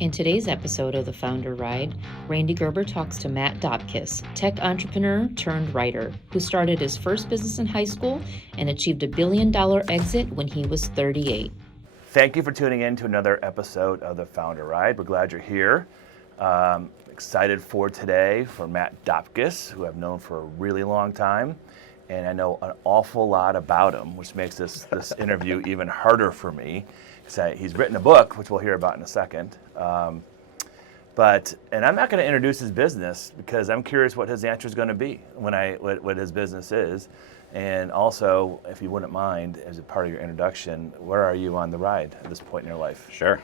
In today's episode of The Founder Ride, Randy Gerber talks to Matt Dopkiss, tech entrepreneur turned writer, who started his first business in high school and achieved $1 billion exit when he was 38. Thank you for tuning in to another episode of The Founder Ride. We're glad you're here. Excited for today for Matt Dopkiss, who I've known for a really long time. And I know an awful lot about him, which makes this interview even harder for me. He's written a book, which we'll hear about in a second. And I'm not going to introduce his business because I'm curious what his answer is going to be what his business is. And also, if you wouldn't mind, as a part of your introduction, where are you on the ride at this point in your life? Sure.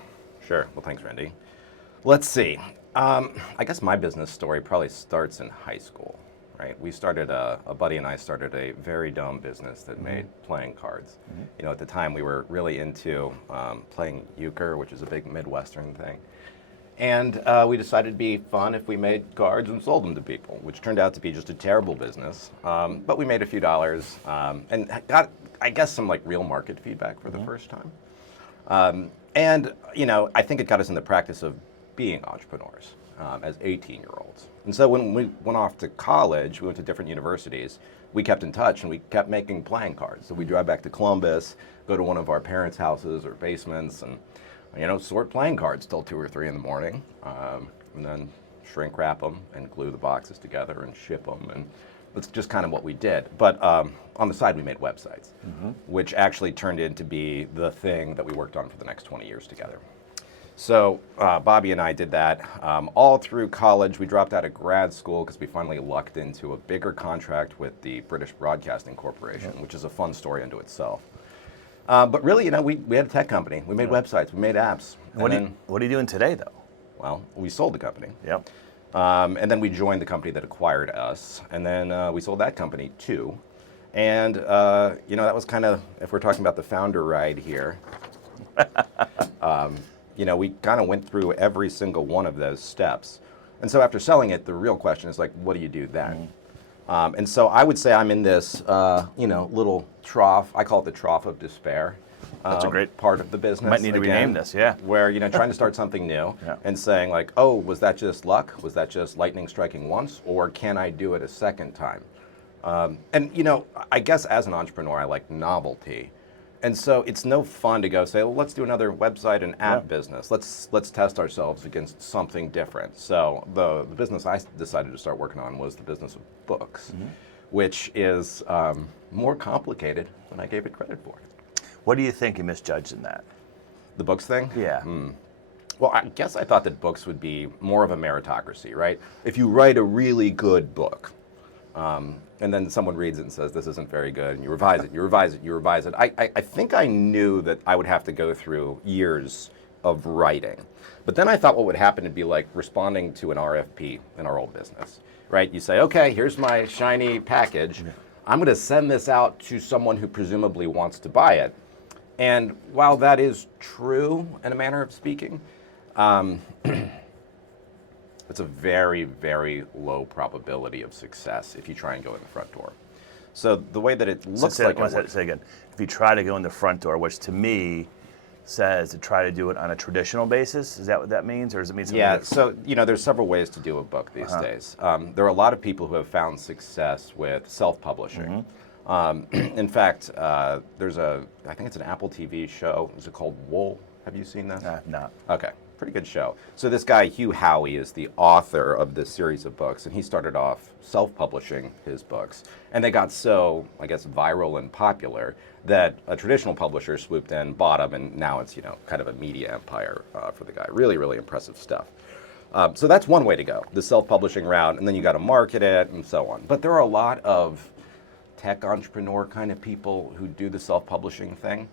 Well, thanks, Randy. Let's see. I guess my business story probably starts in high school, right? We started, a buddy and I started a very dumb business that made playing cards. You know, at the time we were really into playing euchre, which is a big Midwestern thing. And we decided it'd be fun if we made cards and sold them to people, which turned out to be just a terrible business. But we made a few dollars and got, I guess, some like real market feedback for the first time. And, you know, I think it got us in the practice of being entrepreneurs as 18-year-olds. And so when we went off to college, we went to different universities, we kept in touch and we kept making playing cards. So we drive back to Columbus, go to one of our parents' houses or basements and, you know, sort playing cards till 2 or 3 in the morning, and then shrink wrap them and glue the boxes together and ship them. And that's just kind of what we did. But on the side, we made websites, which actually turned into be the thing that we worked on for the next 20 years together. So Bobby and I did that all through college. We dropped out of grad school because we finally lucked into a bigger contract with the British Broadcasting Corporation, which is a fun story unto itself. But really, you know, we had a tech company. We made websites. We made apps. What are you doing today, though? Well, we sold the company. Yep. And then we joined the company that acquired us. And then we sold that company, too. And, you know, that was kind of, if we're talking about the founder ride here, you know, we kind of went through every single one of those steps. And so after selling it, the real question is like, what do you do then? And so I would say I'm in this, you know, little trough. I call it the trough of despair. That's a great part of the business. Might need to rename this, yeah. Where, you know, trying to start something new and saying like, oh, was that just luck? Was that just lightning striking once? Or can I do it a second time? And, you know, I guess as an entrepreneur, I like novelty. And so it's no fun to go say, well, let's do another website and app business. Let's test ourselves against something different. So the business I decided to start working on was the business of books, which is more complicated than I gave it credit for. What do you think you misjudged in that? The books thing? Yeah. Well, I guess I thought that books would be more of a meritocracy, right? If you write a really good book, and then someone reads it and says, this isn't very good, and you revise it. I think I knew that I would have to go through years of writing. But then I thought what would happen would be like responding to an RFP in our old business, right? You say, okay, here's my shiny package. I'm going to send this out to someone who presumably wants to buy it. And while that is true in a manner of speaking, it's a very, very low probability of success if you try and go in the front door. So the way that it looks like... Say again. If you try to go in the front door, which to me says to try to do it on a traditional basis, is that what that means? Or does it mean something different? So, you know, there's several ways to do a book these days. There are a lot of people who have found success with self-publishing. In fact, there's I think it's an Apple TV show. Is it called Wool? Have you seen that? No. Okay. Pretty good show. So this guy, Hugh Howey, is the author of this series of books, and he started off self-publishing his books. And they got so, I guess, viral and popular that a traditional publisher swooped in, bought them, and now it's, you know, kind of a media empire for the guy. Really, really impressive stuff. So that's one way to go, the self-publishing route, and then you got to market it and so on. But there are a lot of tech entrepreneur kind of people who do the self-publishing thing.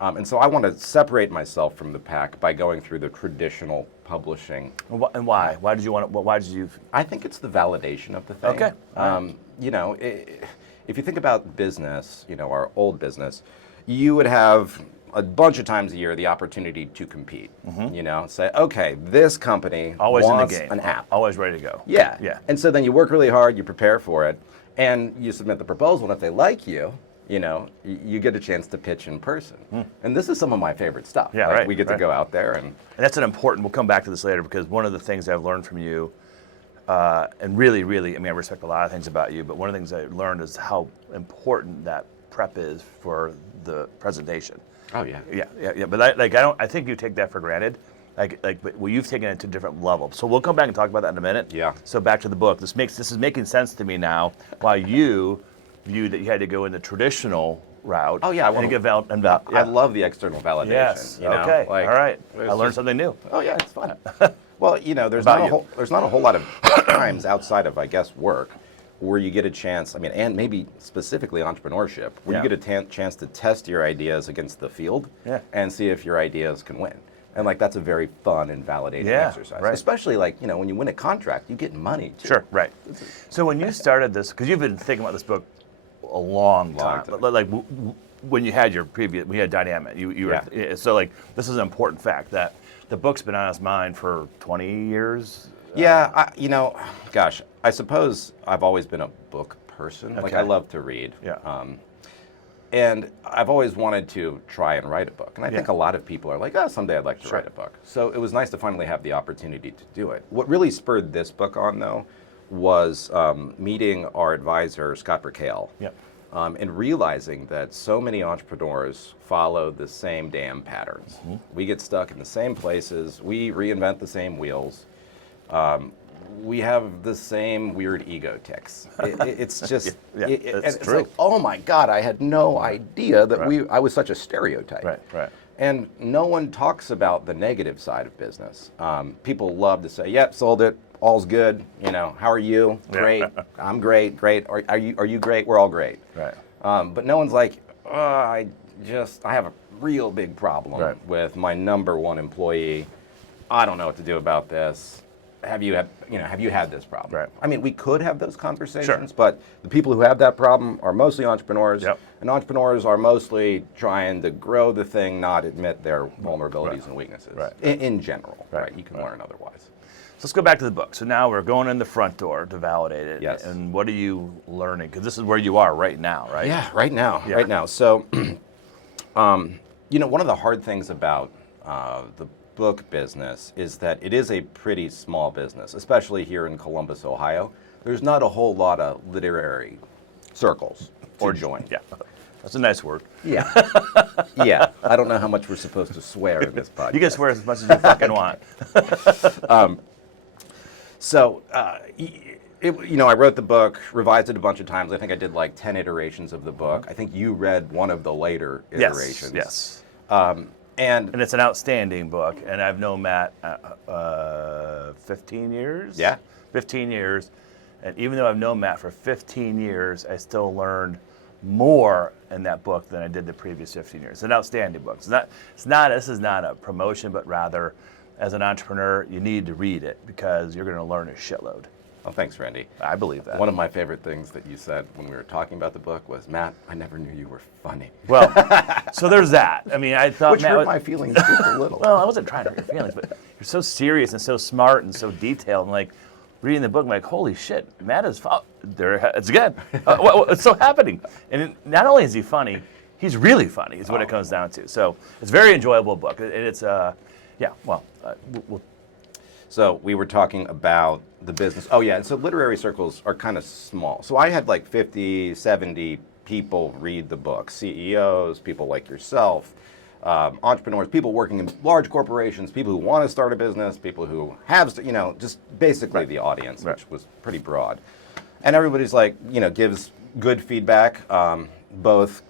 And so I want to separate myself from the pack by going through the traditional publishing. And why? Why did you want to? Why did you? I think it's the validation of the thing. Okay. You know, if you think about business, you know, our old business, you would have a bunch of times a year the opportunity to compete. You know, say, okay, this company Always wants in the game. an app. Always ready to go. Yeah. And so then you work really hard, you prepare for it, and you submit the proposal, and if they like you, you get a chance to pitch in person. And this is some of my favorite stuff. Yeah, Like, right. We get to go out there and And that's an important, we'll come back to this later, because one of the things I've learned from you, and really, really, I mean, I respect a lot of things about you, but one of the things I learned is how important that prep is for the presentation. oh yeah. Yeah. But I think you take that for granted. Well, you've taken it to a different level. So we'll come back and talk about that in a minute. Yeah. So back to the book. This is making sense to me now. Why you viewed that you had to go in the traditional route. Oh, yeah, I I love the external validation. Yes. You know? Okay. Like, All right. there's I learned just- something new. Oh yeah, it's fun. Well, there's About not you. there's not a whole lot of times outside of, I guess, work where you get a chance. I mean, and maybe specifically entrepreneurship, where Yeah. you get a chance to test your ideas against the field and see if your ideas can win. And like that's a very fun and validating exercise. right. Especially like when you win a contract, you get money too. Sure. Right. So when you started this, because you've been thinking about this book a long time. Like when you had we had Dynamic. You were so like this is an important fact that the book's been on his mind for 20 years. Yeah, gosh, I suppose I've always been a book person. Like Okay. I love to read. Yeah. And I've always wanted to try and write a book. And I think a lot of people are like, oh, someday I'd like to write a book. So it was nice to finally have the opportunity to do it. What really spurred this book on, though, was meeting our advisor, Scott Burkale, Yep. and realizing that so many entrepreneurs follow the same damn patterns. We get stuck in the same places. We reinvent the same wheels. We have the same weird ego tics. It's just, that's it's true. like, oh my God, I had no idea that I was such a stereotype. Right. And no one talks about the negative side of business. People love to say, yep, sold it, all's good, how are you? Great, I'm great, are you great? We're all great. Right. But no one's like, I have a real big problem with my number one employee. I don't know what to do about this. Have you had this problem? Right. I mean, we could have those conversations, but the people who have that problem are mostly entrepreneurs, and entrepreneurs are mostly trying to grow the thing, not admit their vulnerabilities and weaknesses. Right. In general, right? You can learn otherwise. So let's go back to the book. So now we're going in the front door to validate it. Yes. And what are you learning? Because this is where you are right now, right? Yeah, right now. So, one of the hard things about the book business is that it is a pretty small business, especially here in Columbus, Ohio. There's not a whole lot of literary circles to join. Yeah, that's a nice word. Yeah. Yeah. I don't know how much we're supposed to swear in this podcast. You can swear as much as you fucking want. So, I wrote the book, revised it a bunch of times. I think I did like 10 iterations of the book. I think you read one of the later iterations. Yes. And it's an outstanding book. And I've known Matt 15 years. Yeah. 15 years. And even though I've known Matt for 15 years, I still learned more in that book than I did the previous 15 years. It's an outstanding book. This is not a promotion, but rather, as an entrepreneur, you need to read it because you're going to learn a shitload. well, thanks, Randy. I believe that. One of my favorite things that you said when we were talking about the book was, Matt, I never knew you were funny. Well, so there's that. I mean, I thought Which Matt hurt was, my feelings just a little. well, I wasn't trying to hurt your feelings, but you're so serious and so smart and so detailed. And like reading the book, I'm like, holy shit, Matt is there. It's again. It's so happening. And not only is he funny, he's really funny. Is what it comes down to. So it's a very enjoyable book. And it's yeah. Well, we'll So we were talking about the business. Oh, yeah. And so literary circles are kind of small. So I had like 50, 70 people read the book. CEOs, people like yourself, entrepreneurs, people working in large corporations, people who want to start a business, people who have, just basically the audience, which was pretty broad. And everybody's like, gives good feedback, both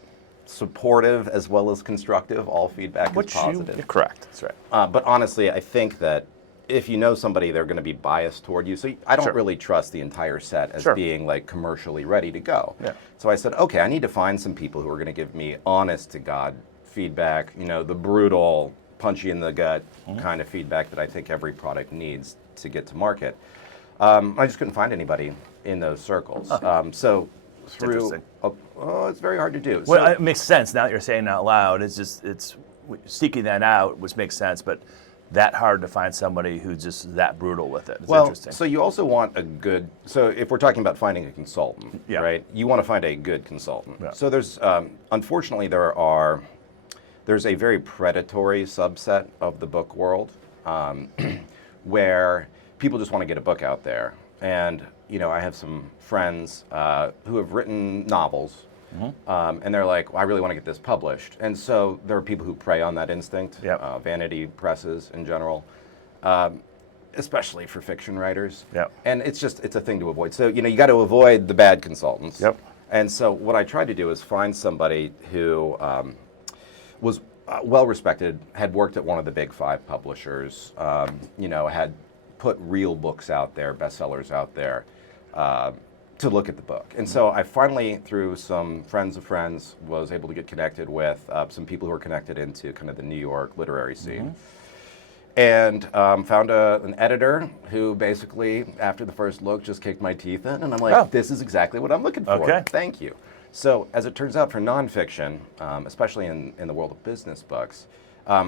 supportive as well as constructive. All feedback is positive. Correct. That's right. But honestly, I think that if you know somebody, they're going to be biased toward you. So I don't really trust the entire set as being like commercially ready to go. Yeah. So I said, okay, I need to find some people who are going to give me honest to God feedback, the brutal, punchy in the gut kind of feedback that I think every product needs to get to market. I just couldn't find anybody in those circles. So through, it's very hard to do. Well, it makes sense now that you're saying it out loud. It's seeking that out, which makes sense. But that hard to find somebody who's just that brutal with it. It's Well, interesting. so you also want a good. So if we're talking about finding a consultant, Yeah. right? You want to find a good consultant. Yeah. So there's, unfortunately, there's a very predatory subset of the book world where people just want to get a book out there. And I have some friends who have written novels. And they're like, well, I really want to get this published. And so there are people who prey on that instinct, Yep. vanity presses in general, especially for fiction writers. Yep. And it's a thing to avoid. So, you got to avoid the bad consultants. Yep. And so what I tried to do is find somebody who was well respected, had worked at one of the big 5 publishers, had put real books out there, bestsellers out there, to look at the book. And so I finally, through some friends of friends, was able to get connected with some people who are connected into kind of the New York literary scene. And found an editor who basically, after the first look, just kicked my teeth in. And I'm like, This is exactly what I'm looking for. Okay. Thank you. So as it turns out, for nonfiction, especially in the world of business books,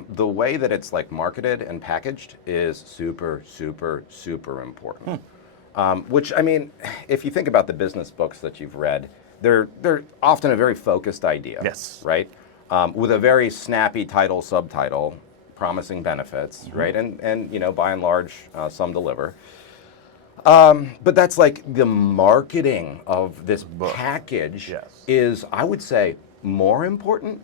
the way that it's like marketed and packaged is super, super, super important. Which, I mean, if you think about the business books that you've read, they're often a very focused idea. Yes. Right? With a very snappy title, subtitle, promising benefits, right? And by and large, some deliver. But that's like the marketing of this package is, I would say, more important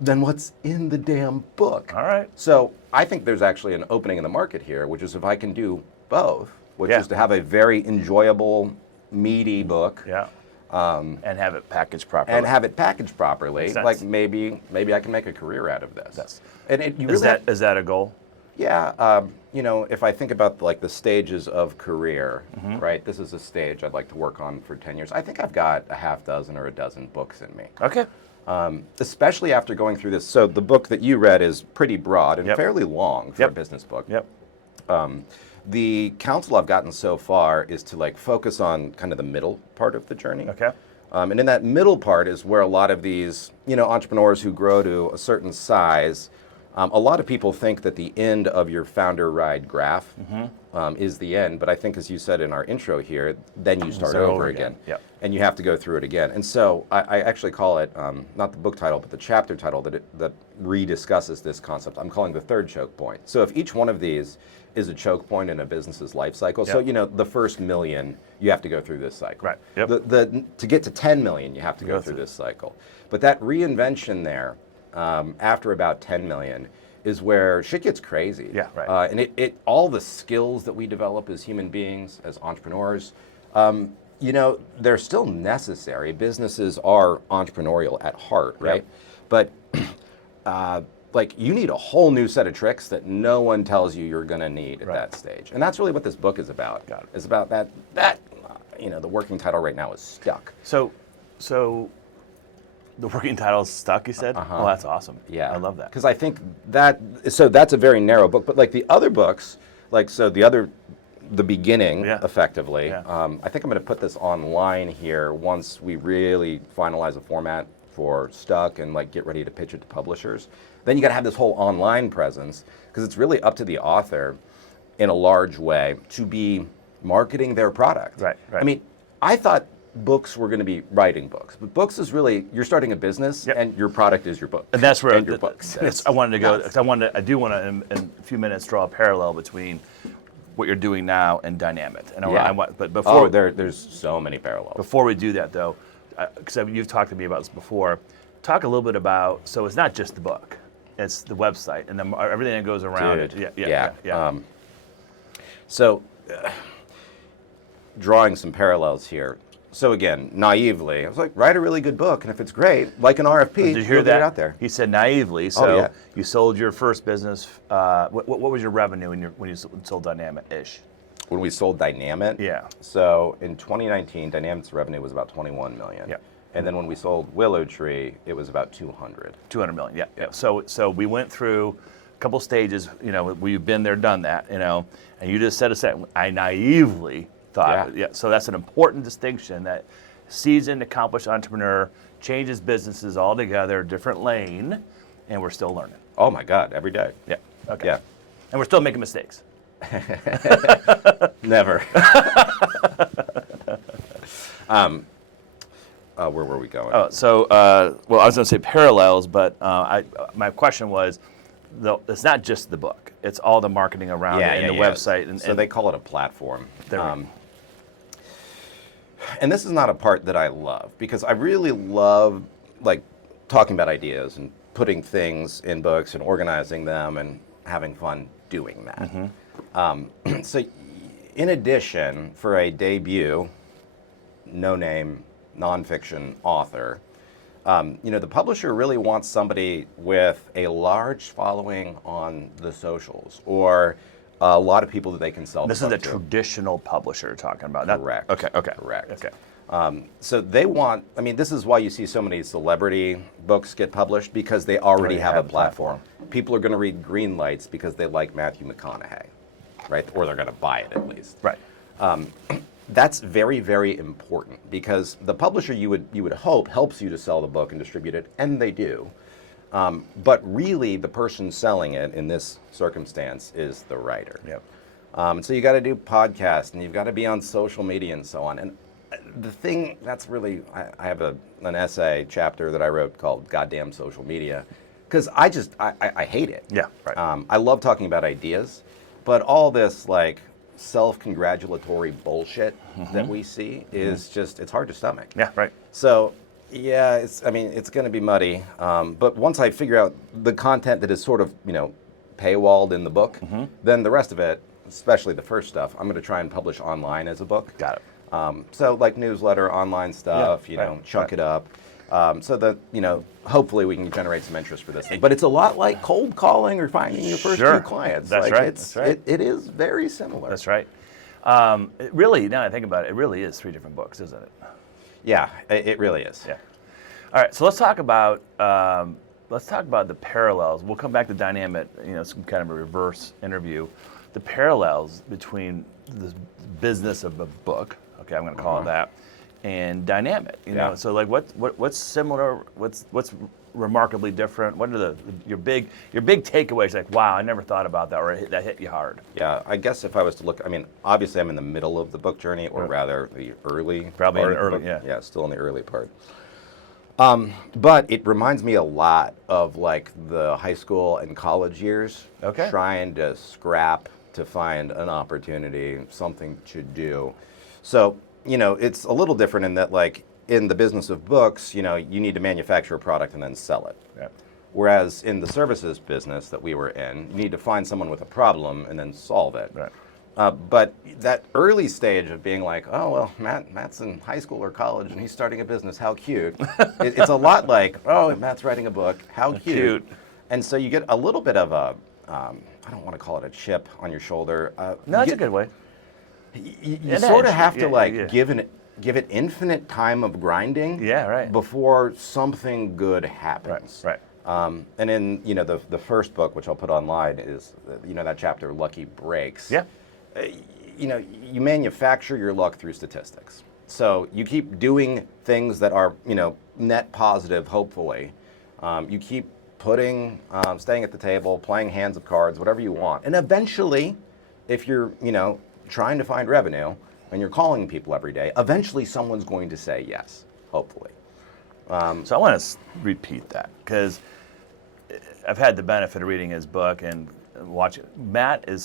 than what's in the damn book. All right. So I think there's actually an opening in the market here, which is if I can do both, which is to have a very enjoyable, meaty book. Yeah. And have it packaged properly. Like maybe I can make a career out of this. Yes. And Is that a goal? Yeah, if I think about like the stages of career, right? This is a stage I'd like to work on for 10 years. I think I've got a half dozen or a dozen books in me. Okay. Especially after going through this. So the book that you read is pretty broad and fairly long for a business book. Yep. The counsel I've gotten so far is to like focus on kind of the middle part of the journey. Okay. And in that middle part is where a lot of these, entrepreneurs who grow to a certain size, a lot of people think that the end of your founder ride graph is the end. But I think, as you said in our intro here, then you start over again. Yep. And you have to go through it again. And so I actually call it, not the book title, but the chapter title that rediscusses this concept. I'm calling the third choke point. So if each one of these is a choke point in a business's life cycle. Yep. So, the first million, you have to go through this cycle. Right. Yep. To get to 10 million, you have to go through this cycle. But that reinvention there, after about 10 million, is where shit gets crazy. Yeah, right. And it all the skills that we develop as human beings, as entrepreneurs, they're still necessary. Businesses are entrepreneurial at heart, right? Yep. But you need a whole new set of tricks that no one tells you you're going to need at that stage. And that's really what this book is about. Got it. It's about that the working title right now is Stuck. So the working title is Stuck, you said? Oh, that's awesome. Yeah. I love that. Because I think that's a very narrow book. But like the other books, the beginning, effectively, I think I'm going to put this online here once we really finalize a format for Stuck and get ready to pitch it to publishers. Then you got to have this whole online presence because it's really up to the author in a large way to be marketing their product. Right. I mean, I thought books were going to be writing books, but books is really, you're starting a business and your product is your book. And that's where your books. I wanted to go. I do want to in a few minutes draw a parallel between what you're doing now and Dynamit. And but before there's so many parallels. Before we do that though, because you've talked to me about this before, talk a little bit about. So it's not just the book, it's the website and everything that goes around it. Yeah. Drawing some parallels here. So again, naively, I was like, write a really good book, and if it's great, like an RFP, Did you hear get that? it out there. He said naively. So you sold your first business. What was your revenue when you sold Dynamit-ish? When we sold Dynamit? Yeah. So in 2019, Dynamit's revenue was about 21 million. Yeah. And then when we sold Willow Tree, it was about 200. 200 million. Yeah. So we went through a couple stages. We've been there, done that. And you just said a second. I naively thought. So that's an important distinction that seasoned, accomplished entrepreneur changes businesses altogether, different lane, and we're still learning. Oh my God, every day. Yeah. Okay. Yeah. And we're still making mistakes. Never. Where were we going? Well, I was going to say parallels, but my question was, it's not just the book; it's all the marketing around it and the website. And, so they call it a platform. There we go. And this is not a part that I love, because I really love like talking about ideas and putting things in books and organizing them and having fun doing that. Mm-hmm. So in addition, for a debut, no-name, nonfiction author, the publisher really wants somebody with a large following on the socials, or a lot of people that they can sell. This the is a book to. traditional publisher you're talking about. Correct. Okay. Correct. Okay. So they want, this is why you see so many celebrity books get published, because they already have a platform. People are going to read Green Lights because they like Matthew McConaughey, right? Or they're going to buy it at least. Right. That's very, very important, because the publisher, you would hope, helps you to sell the book and distribute it, and they do. But really, the person selling it in this circumstance is the writer. Yep. So you got to do podcasts, and you've got to be on social media and so on. And the thing that's really, I have an essay chapter that I wrote called "Goddamn Social Media," because I hate it. Yeah. Right. I love talking about ideas, but all this like self-congratulatory bullshit that we see is just, it's hard to stomach. Yeah. Right. So yeah, it's going to be muddy. But once I figure out the content that is sort of, paywalled in the book, then the rest of it, especially the first stuff, I'm going to try and publish online as a book. Got it. So like newsletter, online stuff, chunk it up. So that, hopefully we can generate some interest for this thing. But it's a lot like cold calling or finding your first few clients. That's like right. That's right. It is very similar. That's right. It really, now that I think about it, it really is 3 different books, isn't it? Yeah, it really is. Yeah. All right, so let's talk about the parallels. We'll come back to dynamic. It's kind of a reverse interview. The parallels between the business of a book. Okay, I'm going to call it that, and dynamic. So like what's similar? What's remarkably different? What are your big takeaways? Like, wow, I never thought about that, or that hit you hard. Yeah, I guess if I was to look, obviously I'm in the middle of the book journey, or rather the early. Probably in the part of early, the book. Yeah, still in the early part. But it reminds me a lot of like the high school and college years. Okay. Trying to scrap to find an opportunity, something to do. So, it's a little different in that, like, in the business of books, you need to manufacture a product and then sell it. Yeah. Whereas in the services business that we were in, you need to find someone with a problem and then solve it. Right. But that early stage of being like, oh, well, Matt's in high school or college and he's starting a business, how cute. It's a lot like, oh, Matt's writing a book, how cute. And so you get a little bit of a, I don't want to call it a chip on your shoulder. No, that's a good way. You sort of have to give it infinite time of grinding. Yeah, right. Before something good happens. Right. And in the first book, which I'll put online, is that chapter, Lucky Breaks. Yeah. You manufacture your luck through statistics. So you keep doing things that are net positive, hopefully. You keep staying at the table, playing hands of cards, whatever you want, and eventually, if you're trying to find revenue and you're calling people every day, eventually someone's going to say yes, hopefully. So I want to repeat that, because I've had the benefit of reading his book and watching. Matt is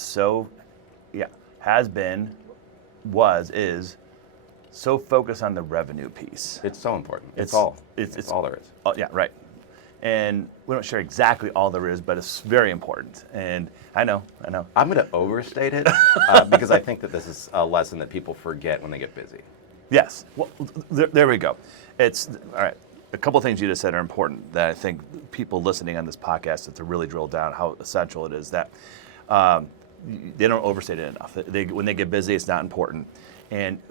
is so focused on the revenue piece. It's so important. It's all there is. Oh, yeah, right. And we don't share exactly all there is, but it's very important. And I know. I'm going to overstate it because I think that this is a lesson that people forget when they get busy. Yes. Well, there we go. It's all right. A couple of things you just said are important that I think people listening on this podcast have to really drill down how essential it is that they don't overstate it enough. When they get busy, it's not important. And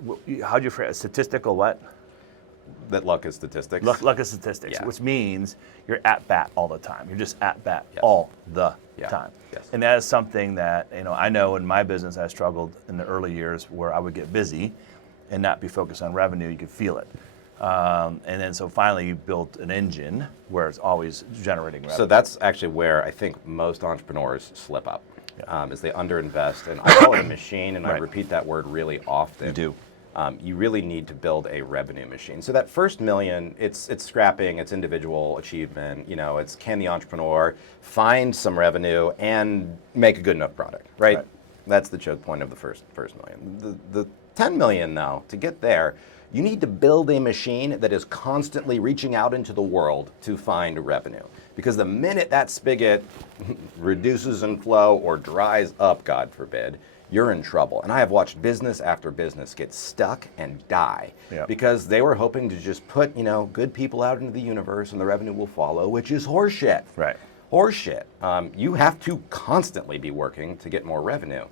how'd you phrase statistical what? That luck is statistics. Luck is statistics, yeah. Which means you're at bat all the time. You're just at bat all the time. Yes. And that is something that I know in my business I struggled in the early years where I would get busy and not be focused on revenue. You could feel it. And then so finally you built an engine where it's always generating revenue. So that's actually where I think most entrepreneurs slip up. is they underinvest, and I call it a machine, and I Right. repeat that word really often. You do. You really need to build a revenue machine. So that first million, it's scrapping, it's individual achievement. It's can the entrepreneur find some revenue and make a good enough product, right? That's the choke point of the first million. The 10 million, though, to get there, you need to build a machine that is constantly reaching out into the world to find revenue. Because the minute that spigot reduces in flow or dries up, God forbid, you're in trouble. And I have watched business after business get stuck and die because they were hoping to just put, good people out into the universe and the revenue will follow, which is horseshit. Right. Horseshit. You have to constantly be working to get more revenue.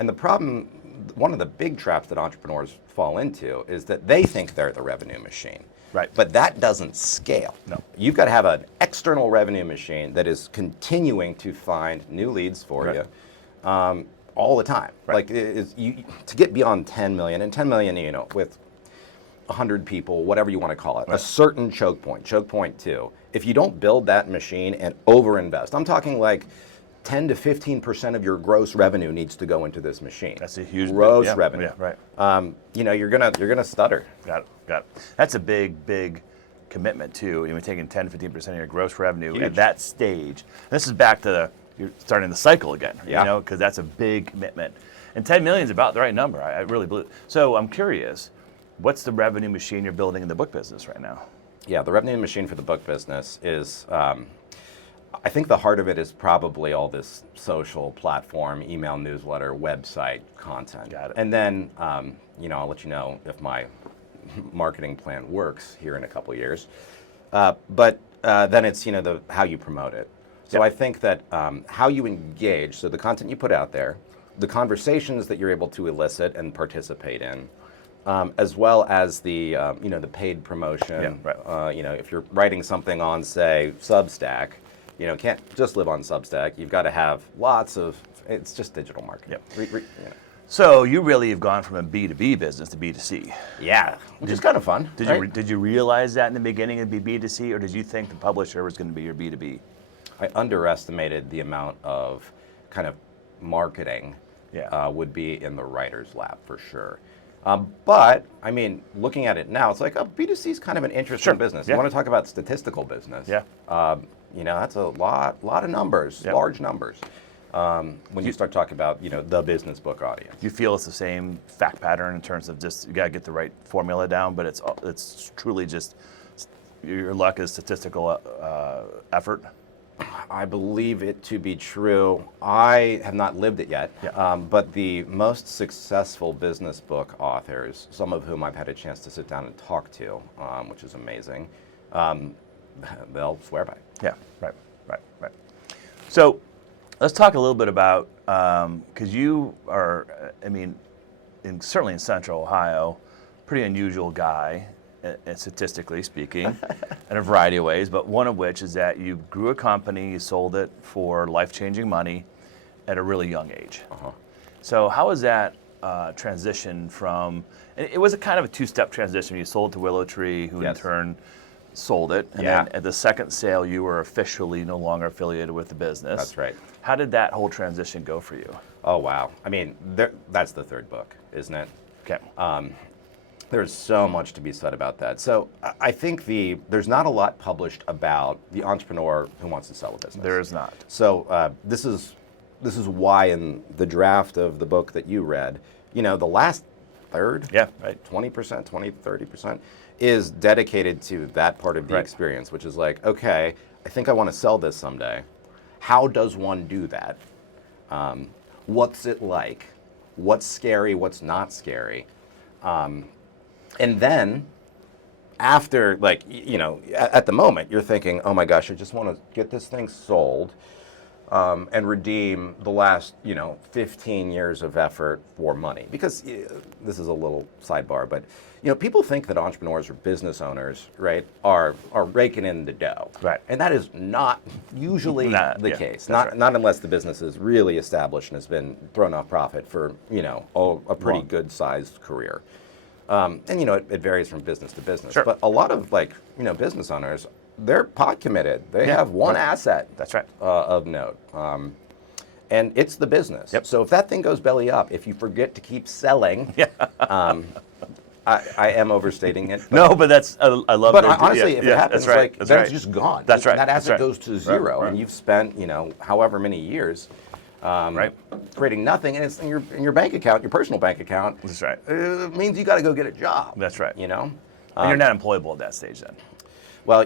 And the problem, one of the big traps that entrepreneurs fall into is that they think they're the revenue machine. Right. But that doesn't scale. No. You've got to have an external revenue machine that is continuing to find new leads for you all the time. Right. Like to get beyond 10 million, and 10 million, with 100 people, whatever you want to call it, a certain choke point 2. If you don't build that machine and overinvest, I'm talking like 10 to 15% of your gross revenue needs to go into this machine. That's a huge gross revenue. Yeah, right. You're gonna stutter. Got it. That's a big commitment too. Taking 10 to 15% of your gross revenue Huge. at that stage. This is back to you're starting the cycle again. Yeah. Because that's a big commitment. And 10 million is about the right number. I really believe. So I'm curious, what's the revenue machine you're building in the book business right now? Yeah, the revenue machine for the book business is, I think the heart of it is probably all this social platform, email newsletter, website content. Got it. And then, I'll let you know if my marketing plan works here in a couple years. But then it's, how you promote it. So I think that how you engage, so the content you put out there, the conversations that you're able to elicit and participate in, as well as the the paid promotion. Yeah, right. If you're writing something on, say, Substack, can't just live on Substack. You've got to have lots of. It's just digital marketing. Yep. So you really have gone from a B2B business to B2C. Yeah, which is kind of fun. Did you realize that in the beginning it'd be B2C, or did you think the publisher was going to be your B2B? I underestimated the amount of kind of marketing would be in the writer's lap for sure. But I mean, looking at it now, it's like B2C is kind of an interesting business. You want to talk about statistical business? Yeah. That's a lot of numbers, large numbers. When you start talking about the business book audience. Do you feel it's the same fact pattern in terms of just you gotta get the right formula down, but it's truly just your luck is statistical effort? I believe it to be true. I have not lived it yet, but the most successful business book authors, some of whom I've had a chance to sit down and talk to, which is amazing, they'll swear by it. Yeah, right. So let's talk a little bit about, because you are, certainly in Central Ohio, pretty unusual guy, statistically speaking, in a variety of ways, but one of which is that you grew a company, you sold it for life-changing money at a really young age. So how was that transition from, and it was a kind of a two-step transition. You sold to Willow Tree, who in turn sold it, and then at the second sale, you were officially no longer affiliated with the business. That's right. How did that whole transition go for you? Oh, wow. That's the third book, isn't it? Okay. There's so much to be said about that. So I think there's not a lot published about the entrepreneur who wants to sell a business. There is not. So this is why in the draft of the book that you read, the last third, 20%, 20, 30%, is dedicated to that part of the experience, which is like, okay, I think I want to sell this someday. How does one do that? What's it like? What's scary? What's not scary? And then after, at the moment, you're thinking, oh my gosh, I just want to get this thing sold and redeem the last, 15 years of effort for money. Because this is a little sidebar, but, people think that entrepreneurs or business owners, right, are raking in the dough. Right. And that is not usually the case. Not unless the business is really established and has been thrown off profit for, a pretty good sized career. And it varies from business to business. Sure. But a lot of business owners, they're pod committed. They have one asset. That's right. Of note. and it's the business. Yep. So if that thing goes belly up, if you forget to keep selling, I am overstating it. No, but that's I love. But that. honestly, if it happens, that's right. then That's it's just gone. That's right. That That's asset right. goes to zero, Right. and you've spent however many years creating nothing, and it's in your bank account, your personal bank account. That's right. It means you got to go get a job. That's right. And you're not employable at that stage then. Well,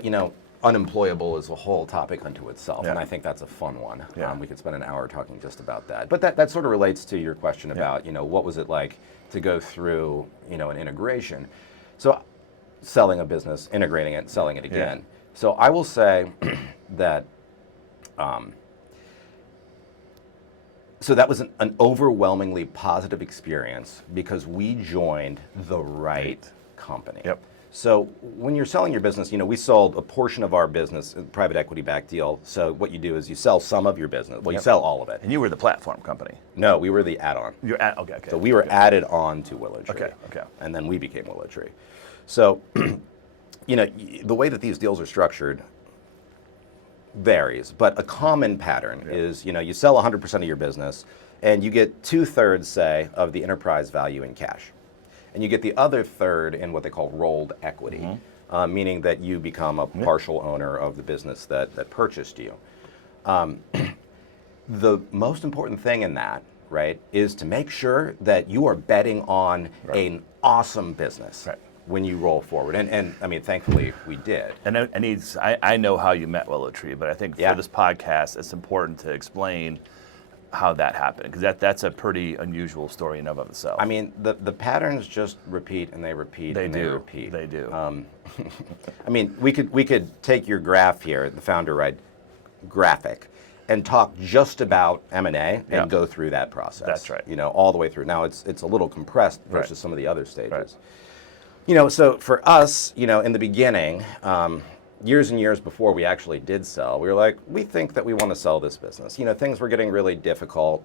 unemployable is a whole topic unto itself, and Yeah. I think that's a fun one. Yeah. We could spend an hour talking just about that. But that sort of relates to your question about, what was it like to go through, an integration. So selling a business, integrating it, selling it again. Yeah. So I will say that, so that was an overwhelmingly positive experience because we joined the right company. Yep. So when you're selling your business, we sold a portion of our business, a private equity backed deal. So what you do is you sell some of your business. Well, you sell all of it. And you were the platform company. No, we were the add-on. You're at okay. So we were added on to Willow Tree. Okay. And then we became Willow Tree. So, the way that these deals are structured varies, but a common pattern is, you sell 100% of your business and you get 2/3, say, of the enterprise value in cash. And you get the other third in what they call rolled equity, meaning that you become a partial owner of the business that purchased you. The most important thing in that, right, is to make sure that you are betting on an awesome business when you roll forward. And I mean, thankfully, we did. And I know how you met Willow Tree, but I think for this podcast, it's important to explain how that happened, because that's a pretty unusual story in and of itself. I mean, the patterns just repeat and they repeat They and do. they repeat. They do. I mean, we could take your graph here, the Founder Ride graphic, and talk just about M&A and go through that process. That's right. All the way through. Now it's a little compressed versus some of the other stages. So for us, in the beginning, years and years before we actually did sell, we were like, we think that we want to sell this business. Things were getting really difficult.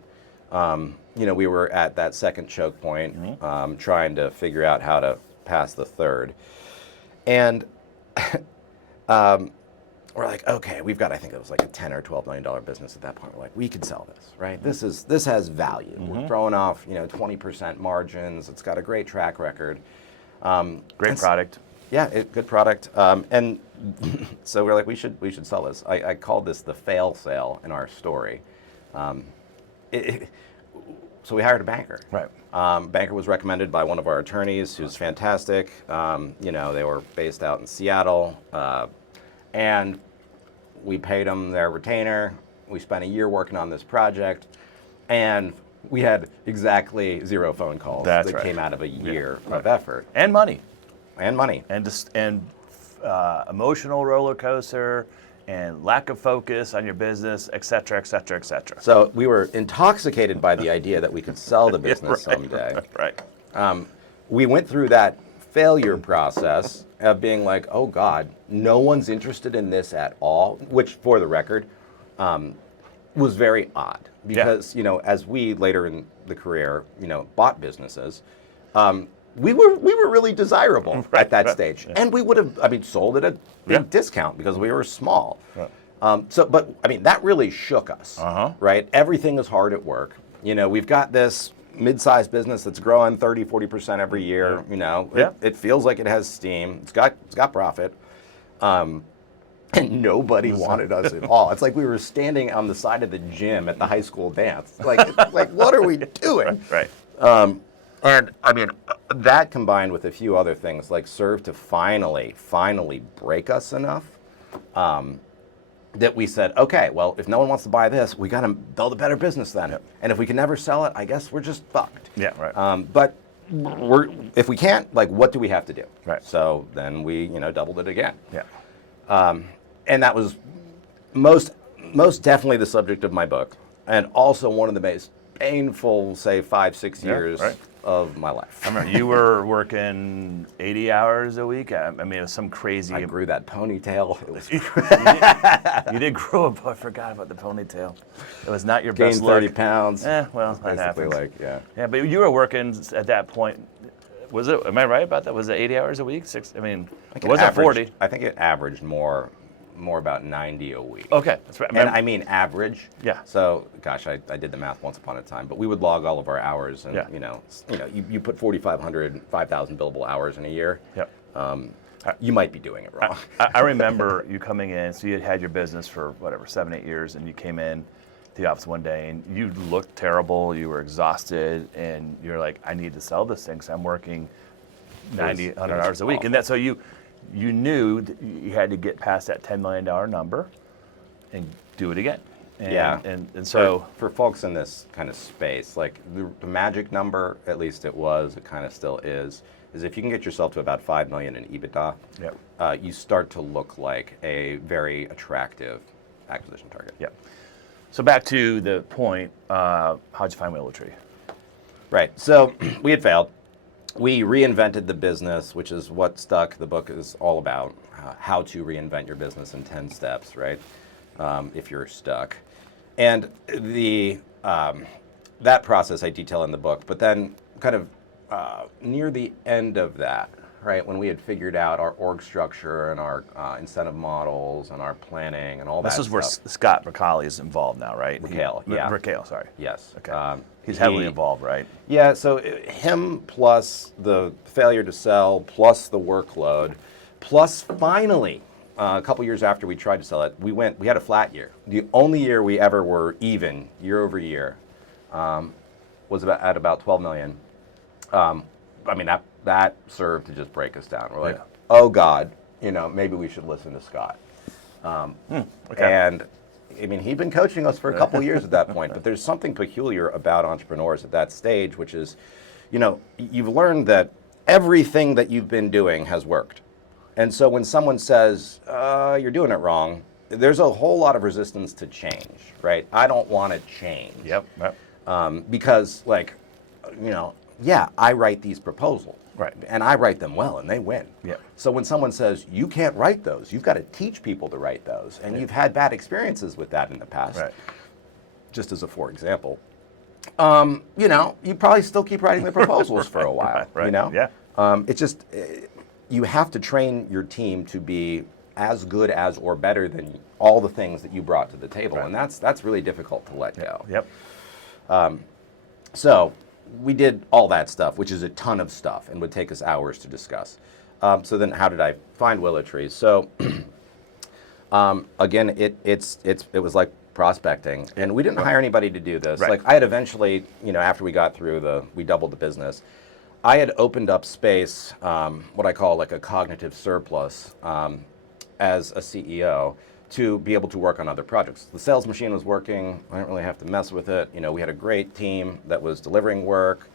We were at that second choke point, trying to figure out how to pass the third. And we're like, okay, we've got, I think it was like a $10 or $12 million business at that point. We're like, we could sell this, right? This has value. We're throwing off, 20% margins. It's got a great track record. Great product. Yeah, good product. And so we're like, we should sell this. I called this the fail sale in our story. So we hired a banker. Right. Banker was recommended by one of our attorneys, who's fantastic. They were based out in Seattle, and we paid them their retainer. We spent a year working on this project, and we had exactly 0 phone calls that came out of a year of effort And money. and money. And emotional roller coaster and lack of focus on your business, et cetera, et cetera, et cetera. So we were intoxicated by the idea that we could sell the business someday. Right. We went through that failure process of being like, oh God, no one's interested in this at all, which for the record was very odd because, as we later in the career, bought businesses, we were really desirable at that stage. And we would have, sold at a big discount because we were small. Right. But that really shook us, right? Everything is hard at work. We've got this mid-sized business that's growing 30, 40% every year. It feels like it has steam. It's got profit. And nobody wanted us at all. It's like we were standing on the side of the gym at the high school dance. Like what are we doing? Right. And that combined with a few other things served to finally break us enough that we said, okay, well, if no one wants to buy this, we got to build a better business then. Yep. And if we can never sell it, I guess we're just fucked. Yeah, right. But if we can't, what do we have to do? Right. So then we, doubled it again. Yeah. And that was most definitely the subject of my book, and also one of the most painful, say, 5-6 years of my life. I remember you were working 80 hours a week. It was some crazy. I grew that ponytail. It was you did grow up. I forgot about the ponytail. It was not your gained best look. 30 pounds. Well, that basically happens. Yeah, but you were working at that point. Was it? Am I right about that? Was it 80 hours a week? It wasn't 40. I think it averaged more more about 90 a week. Okay, that's right. And I mean average. Yeah. So, gosh, I did the math once upon a time, but we would log all of our hours, and Yeah. you put 4,500, 5,000 billable hours in a year. Yep. You might be doing it wrong. I remember you coming in, so you had had your business for whatever, 7, 8 years, and you came in to the office one day and you looked terrible, you were exhausted, and you're like, I need to sell this thing because I'm working 90, 100 hours a week. awful. And that's so you knew that you had to get past that $10 million number and do it again. And, Yeah. And so for folks in this kind of space, like the magic number, at least it kind of still is if you can get yourself to about 5 million in EBITDA, Yep. you start to look like a very attractive acquisition target. Yeah. So back to the point, how'd you find Willow Tree? Right. So we had failed. We reinvented the business, which is what Stuck, the book, is all about. How to reinvent your business in 10 steps, right? If you're stuck. And that process I detail in the book. But then kind of near the end of that, right, when we had figured out our org structure and our incentive models and our planning and all that This is stuff. where Scott McCauley is involved now, right? Raquel, yeah. Raquel, sorry. Yes. Okay. He's heavily involved, right? Yeah, so him plus the failure to sell, plus the workload, plus finally, a couple years after we tried to sell it, we had a flat year. The only year we ever were even, year over year, was at about 12 million. I mean, that served to just break us down. We're like, oh God, maybe we should listen to Scott. Okay. And I mean, he'd been coaching us for a couple years at that point, but there's something peculiar about entrepreneurs at that stage, which is, you've learned that everything that you've been doing has worked. And so when someone says, you're doing it wrong, there's a whole lot of resistance to change, right? I don't want to change. Yep. Because, yeah, I write these proposals. Right. And I write them well, and they win. Yep. So when someone says, you can't write those, you've got to teach people to write those. And you've had bad experiences with that in the past. Right. Just as a for example, you probably still keep writing the proposals for a while. Right. Yeah. Yeah. You have to train your team to be as good as or better than all the things that you brought to the table. Right. And that's really difficult to let go. Yep. So we did all that stuff, which is a ton of stuff and would take us hours to discuss. So then how did I find Willow Trees? So again, it was like prospecting, and we didn't hire anybody to do this. Right. Like I had eventually, after we got through we doubled the business, I had opened up space, what I call like a cognitive surplus, as a CEO, to be able to work on other projects. The sales machine was working. I didn't really have to mess with it. We had a great team that was delivering work.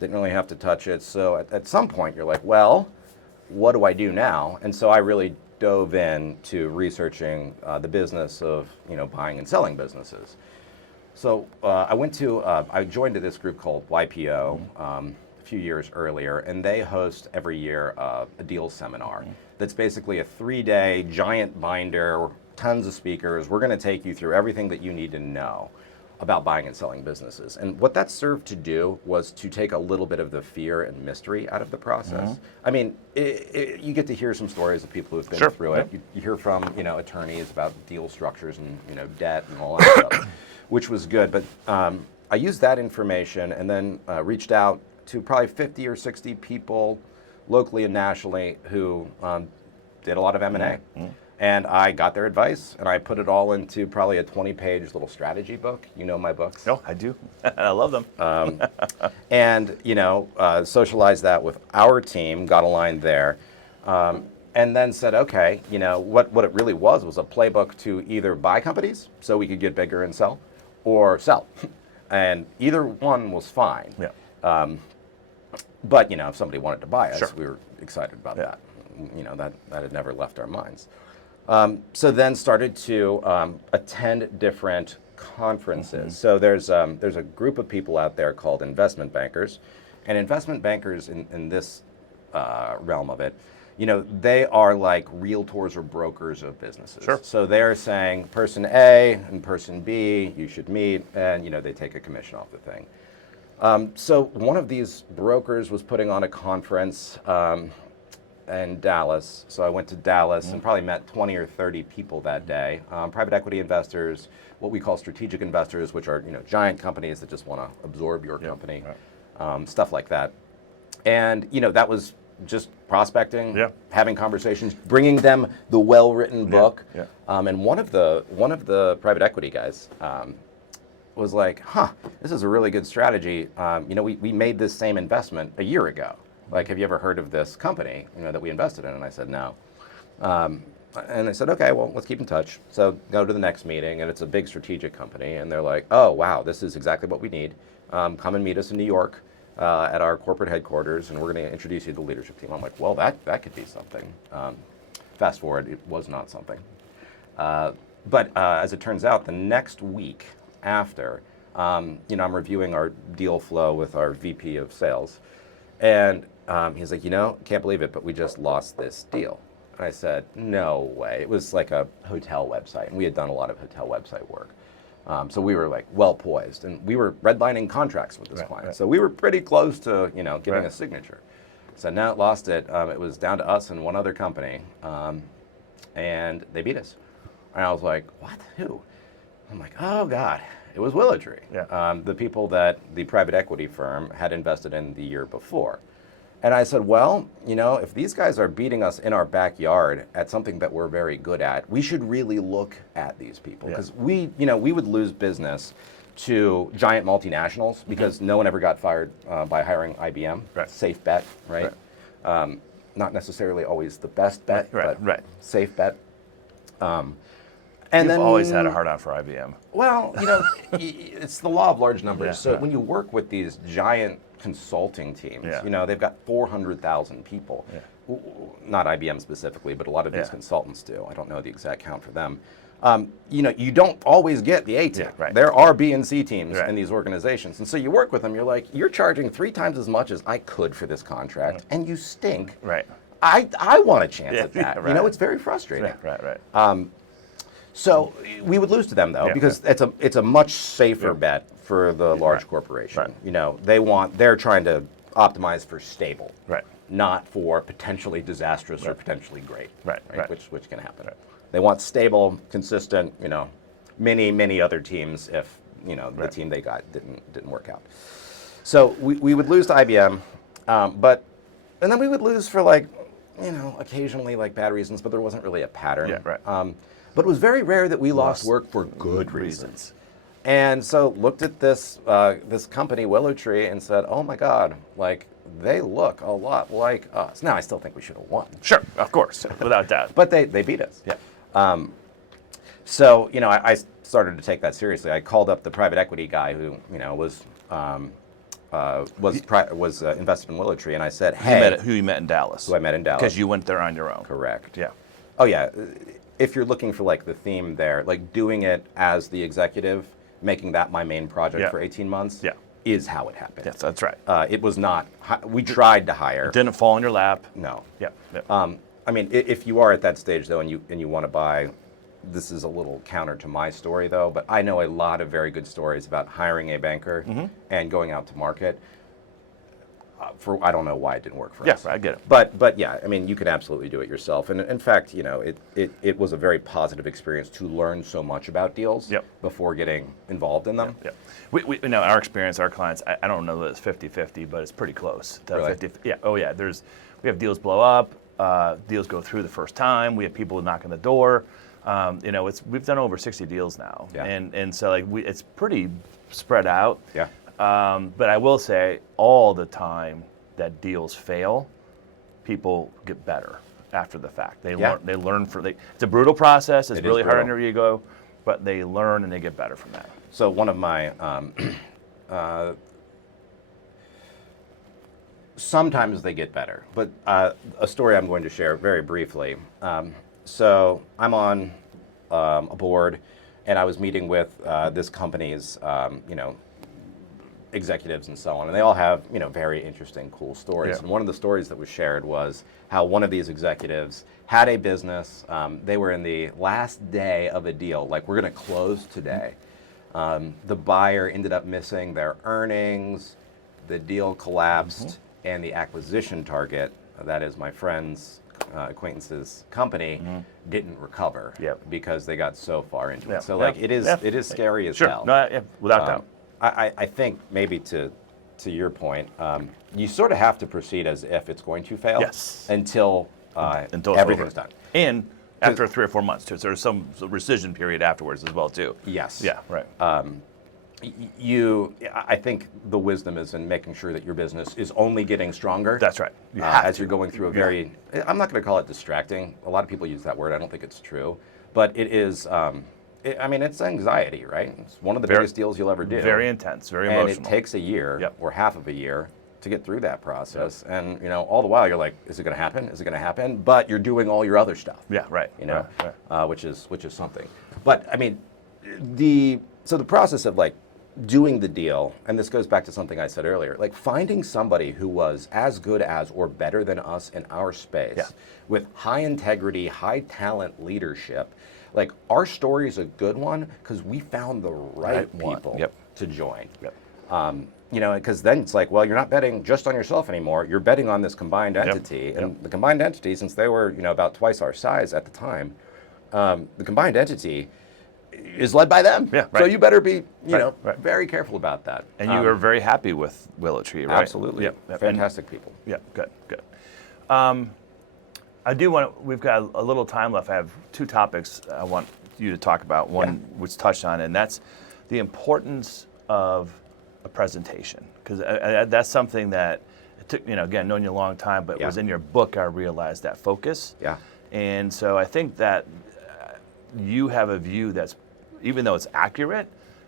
Didn't really have to touch it. So at some point, you're like, well, what do I do now? And so I really dove into researching the business of buying and selling businesses. So I joined this group called YPO a few years earlier, and they host every year a deals seminar. That's basically a 3-day giant binder, tons of speakers. We're going to take you through everything that you need to know about buying and selling businesses. And what that served to do was to take a little bit of the fear and mystery out of the process. I mean, you get to hear some stories of people who've been through it. You hear from attorneys about deal structures and debt and all that stuff, which was good. But I used that information and then reached out to probably 50 or 60 people locally and nationally who did a lot of M&A. And I got their advice, and I put it all into probably a 20-page little strategy book. You know my books. Oh, I do. I love them. And, socialized that with our team, got aligned there, and then said, okay, what it really was a playbook to either buy companies so we could get bigger and sell, or sell. And either one was fine. Yeah. But, if somebody wanted to buy us, we were excited about that. That had never left our minds. So then started to attend different conferences. So there's a group of people out there called investment bankers, and investment bankers in this realm of it, they are like realtors or brokers of businesses. Sure. So they're saying person A and person B, you should meet, and they take a commission off the thing. So one of these brokers was putting on a conference. in Dallas. So I went to Dallas and probably met 20 or 30 people that day. Private equity investors, what we call strategic investors, which are giant companies that just want to absorb your company, stuff like that. And that was just prospecting, having conversations, bringing them the well-written book. And one of the private equity guys was like, this is a really good strategy. We made this same investment a year ago. Like, have you ever heard of this company, that we invested in? And I said, no. And I said, okay, well, let's keep in touch. So go to the next meeting, and it's a big strategic company. And they're like, oh, wow, this is exactly what we need. Come and meet us in New York at our corporate headquarters, and we're going to introduce you to the leadership team. I'm like, well, that could be something. Fast forward, it was not something. But as it turns out, the next week after, I'm reviewing our deal flow with our VP of sales. And he's like, can't believe it, but we just lost this deal. And I said, no way. It was like a hotel website, and we had done a lot of hotel website work. So we were like well poised, and we were redlining contracts with this client. So we were pretty close to, giving a signature. So now lost it. It was down to us and one other company, and they beat us. And I was like, what? Who? I'm like, oh God, it was WillowTree. The people that the private equity firm had invested in the year before. And I said, well, if these guys are beating us in our backyard at something that we're very good at, we should really look at these people. Because we would lose business to giant multinationals because no one ever got fired by hiring IBM. Safe bet, right? Not necessarily always the best bet, but safe bet. And You've always had a hard-on for IBM. Well, it's the law of large numbers. So when you work with these giant consulting teams, they've got 400,000 people. Not IBM specifically, but a lot of these consultants do. I don't know the exact count for them. You don't always get the A team. There are B and C teams in these organizations. And so you work with them, you're like, you're charging 3 times as much as I could for this contract, and you stink. I want a chance at that. It's very frustrating. So we would lose to them though, because it's a much safer bet for the large corporation. They're trying to optimize for stable, not for potentially disastrous or potentially great, which can happen. They want stable, consistent. Many other teams if the team they got didn't work out. So we would lose to IBM, and then we would lose for occasionally bad reasons, but there wasn't really a pattern. But it was very rare that we lost work for good reasons. And so looked at this company, WillowTree, and said, oh my God, they look a lot like us. Now, I still think we should have won. Sure, of course, without doubt. But they beat us. So, I started to take that seriously. I called up the private equity guy who, was invested in WillowTree, and I said, hey. Who you met in Dallas. Who I met in Dallas. Because you went there on your own. Correct. Oh, yeah. If you're looking for the theme there, doing it as the executive, making that my main project for 18 months is how it happened. Yes, that's right. It was not, we tried to hire. It didn't fall in your lap. No. If you are at that stage though and you want to buy, this is a little counter to my story though, but I know a lot of very good stories about hiring a banker and going out to market. I don't know why it didn't work for us. Yes, I get it. But yeah, you can absolutely do it yourself. And in fact, it was a very positive experience to learn so much about deals before getting involved in them. We our experience, our clients, I don't know that it's 50-50, but it's pretty close to Really? 50. Yeah. Oh yeah. We have deals blow up, deals go through the first time. We have people knock on the door. We've done over 60 deals now, and so it's pretty spread out. But I will say, all the time that deals fail, people get better after the fact. They learn. It's a brutal process. It's really hard on your ego, but they learn and they get better from that. So one of my sometimes they get better, but a story I'm going to share very briefly. So I'm on a board, and I was meeting with this company's executives and so on, and they all have very interesting, cool stories. And one of the stories that was shared was how one of these executives had a business. They were in the last day of a deal, we're going to close today. The buyer ended up missing their earnings, the deal collapsed, and the acquisition target that is my friend's acquaintance's company didn't recover because they got so far into it. So like it is scary as hell. No, without doubt. I think maybe to your point, you sort of have to proceed as if it's going to fail until everything's done. And after 3 or 4 months too. So there's some rescission period afterwards as well too. Yes. Yeah, right. I think the wisdom is in making sure that your business is only getting stronger. That's right. As you're going through a very, I'm not going to call it distracting. A lot of people use that word. I don't think it's true. But it is, it's anxiety, right? It's one of the biggest deals you'll ever do. Very intense, very emotional. And it takes a year or half of a year to get through that process. And, all the while you're like, is it going to happen? Is it going to happen? But you're doing all your other stuff. Yeah, right. Which is something. But, the process of like, doing the deal, and this goes back to something I said earlier, like finding somebody who was as good as or better than us in our space with high integrity, high talent leadership. Like our story is a good one because we found the right people to join. Because then it's like, well, you're not betting just on yourself anymore. You're betting on this combined entity. And the combined entity, since they were about twice our size at the time, the combined entity is led by them. So you better be, very careful about that. And you were very happy with Willow Tree, right? Absolutely. Fantastic people. Yeah, good. I do want we've got a little time left. I have 2 topics I want you to talk about. One was touched on, and that's the importance of a presentation. Because that's something that it took, again, knowing you a long time, but it was in your book I realized that focus. And so I think that you have a view that's, even though it's accurate,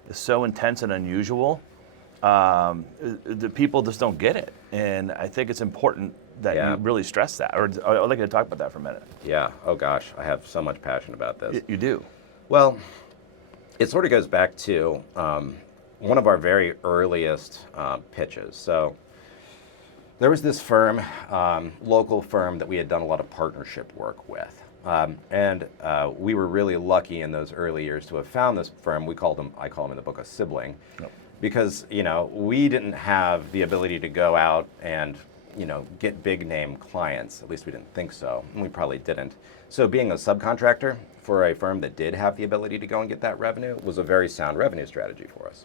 is so intense and unusual, the people just don't get it. And I think it's important that you really stress that. Or I'd like you to talk about that for a minute. Yeah. Oh, gosh. I have so much passion about this. You do? Well, it sort of goes back to one of our very earliest pitches. So there was this firm, local firm that we had done a lot of partnership work with. And we were really lucky in those early years to have found this firm. I call them in the book a sibling, because we didn't have the ability to go out and get big name clients. At least we didn't think so, and we probably didn't. So being a subcontractor for a firm that did have the ability to go and get that revenue was a very sound revenue strategy for us.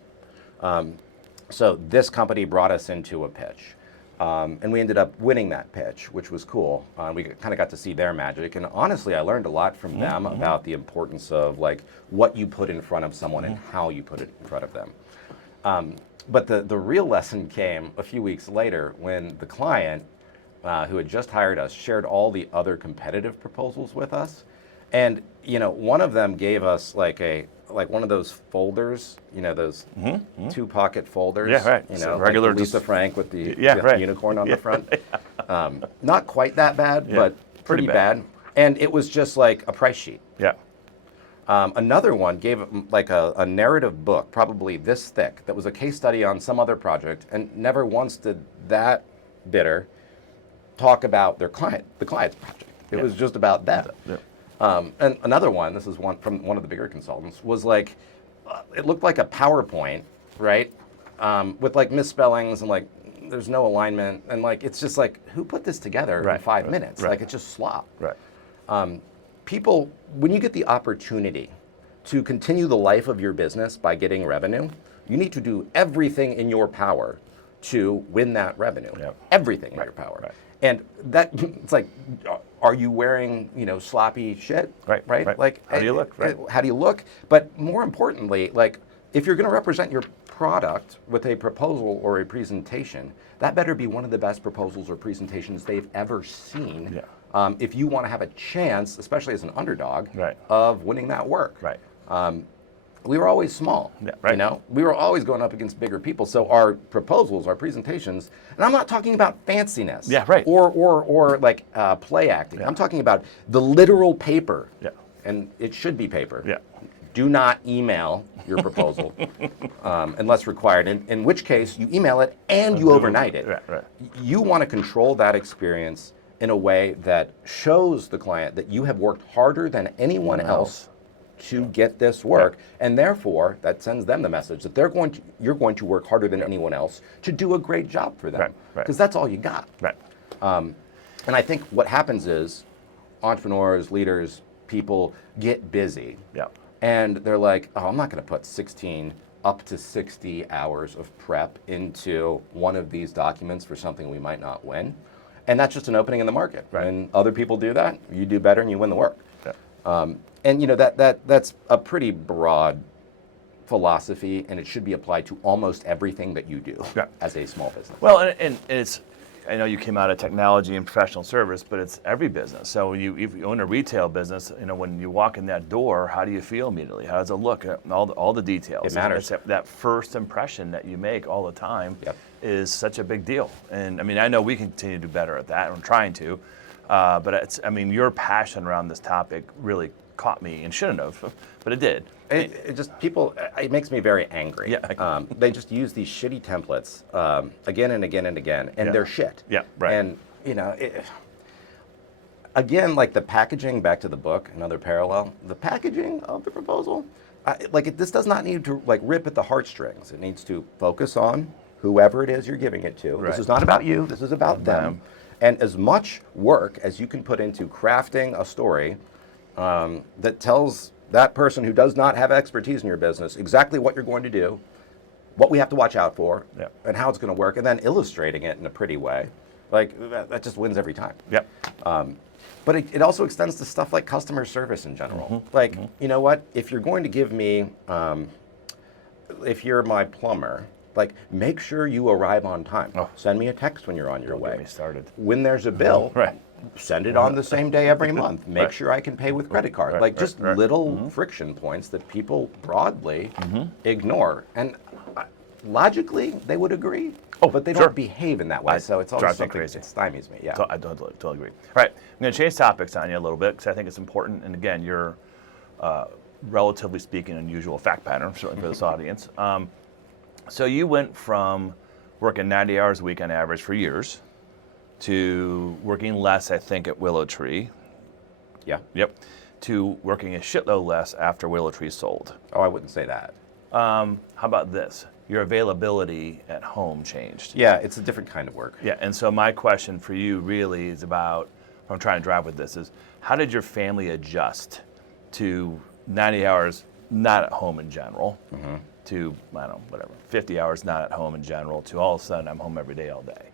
So this company brought us into a pitch. And we ended up winning that pitch, which was cool. We kind of got to see their magic. And honestly, I learned a lot from them about the importance of like what you put in front of someone and how you put it in front of them. But the real lesson came a few weeks later when the client who had just hired us shared all the other competitive proposals with us. And, one of them gave us like one of those folders, those 2-pocket folders. Yeah, right. Regular like Lisa Frank with the unicorn on the front. Not quite that bad, but pretty bad. And it was just like a price sheet. Another one gave like a narrative book, probably this thick, that was a case study on some other project, and never once did that bidder talk about the client's project. It was just about them. And another one, this is one from one of the bigger consultants, was like, it looked like a PowerPoint, right? With like misspellings and like, there's no alignment. And like, it's just like, who put this together in 5 minutes? Like, it's just slop. People, when you get the opportunity to continue the life of your business by getting revenue, you need to do everything in your power to win that revenue. Everything in your power. And that, it's like, are you wearing, sloppy shit? Right. Like, how do you look? How do you look? But more importantly, like, if you're going to represent your product with a proposal or a presentation, that better be one of the best proposals or presentations they've ever seen. If you want to have a chance, especially as an underdog, of winning that work. We were always small, we were always going up against bigger people. So our proposals, our presentations, and I'm not talking about fanciness, or like play acting. I'm talking about the literal paper, and it should be paper. Do not email your proposal unless required. In which case, you email it and you overnight it. You want to control that experience in a way that shows the client that you have worked harder than anyone else to get this work, and therefore that sends them the message that you're going to work harder than anyone else to do a great job for them, because that's all you got. And I think what happens is entrepreneurs, leaders, people get busy. Yeah. And they're like, oh, I'm not going to put 16 up to 60 hours of prep into one of these documents for something we might not win. And that's just an opening in the market. Right. When other people do that, you do better and you win the work. Yeah. And you know that's a pretty broad philosophy, and it should be applied to almost everything that you do as a small business. Well, and it's, I know you came out of technology and professional service, but it's every business. So if you own a retail business, you know, when you walk in that door, how do you feel immediately? How does it look? All the details. It matters. That first impression that you make all the time Yep. is such a big deal. And I mean, I know we continue to do better at that. I'm trying to, but it's, I mean, your passion around this topic really caught me, and shouldn't have, but it did. It just, people, it makes me very angry. Yeah. They just use these shitty templates again and again and again, and they're shit. Yeah, right. And, you know, again, like the packaging, back to the book, another parallel, the packaging of the proposal, this does not need to, like, rip at the heartstrings. It needs to focus on whoever it is you're giving it to. Right. This is not about you, this is about them. And as much work as you can put into crafting a story that tells that person who does not have expertise in your business exactly what you're going to do, what we have to watch out for, and how it's going to work, and then illustrating it in a pretty way, like that just wins every time. Yep. But it also extends to stuff like customer service in general. You know what? If you're going to give me, if you're my plumber, like, make sure you arrive on time. Send me a text when you're on your way. Get me started. When there's a bill, send it on the same day every month. Make sure I can pay with credit card. Little friction points that people broadly ignore. And logically, they would agree. But they don't behave in that way. So it's always something that stymies me. Yeah. I totally agree. All right, I'm going to change topics on you a little bit because I think it's important. And again, you're relatively speaking unusual fact pattern, certainly for this audience. So you went from working 90 hours a week on average for years to working less, I think, at Willow Tree. Yeah. Yep. To working a shitload less after Willow Tree sold. Oh, I wouldn't say that. How about this? Your availability at home changed. Yeah, it's a different kind of work. Yeah, and so my question for you really is about, what I'm trying to drive with this is, how did your family adjust to 90 hours not at home in general, to, I don't know, whatever, 50 hours not at home in general, to all of a sudden I'm home every day, all day?